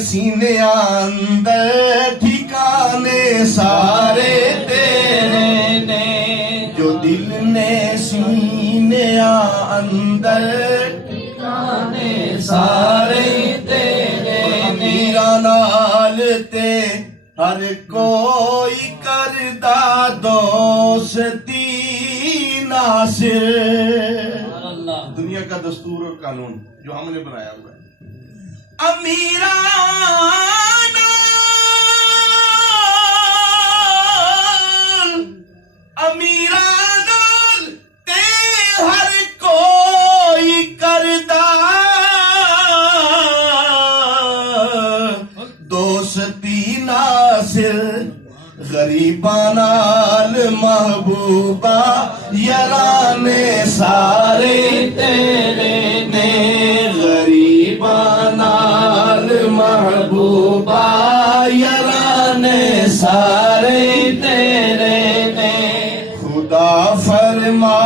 सीने अंदर ठिकाने सारे तेरे ने, जो दिल ने सीने अंदर ठिकाने सारे तेरे ने। मीरा नाल ते हर कोई करदा दोस्ती नासिर। दुनिया का दस्तूर और कानून जो हमने बनाया हुआ है। अमीरा अमीरा ते हर कोई करदा दोस्ती नासिर। गरीबा नाल महबूबा याराने सारे तेरे ने, गरीबा नाल महबूबा याराने सारे तेरे ने। खुदा फरमा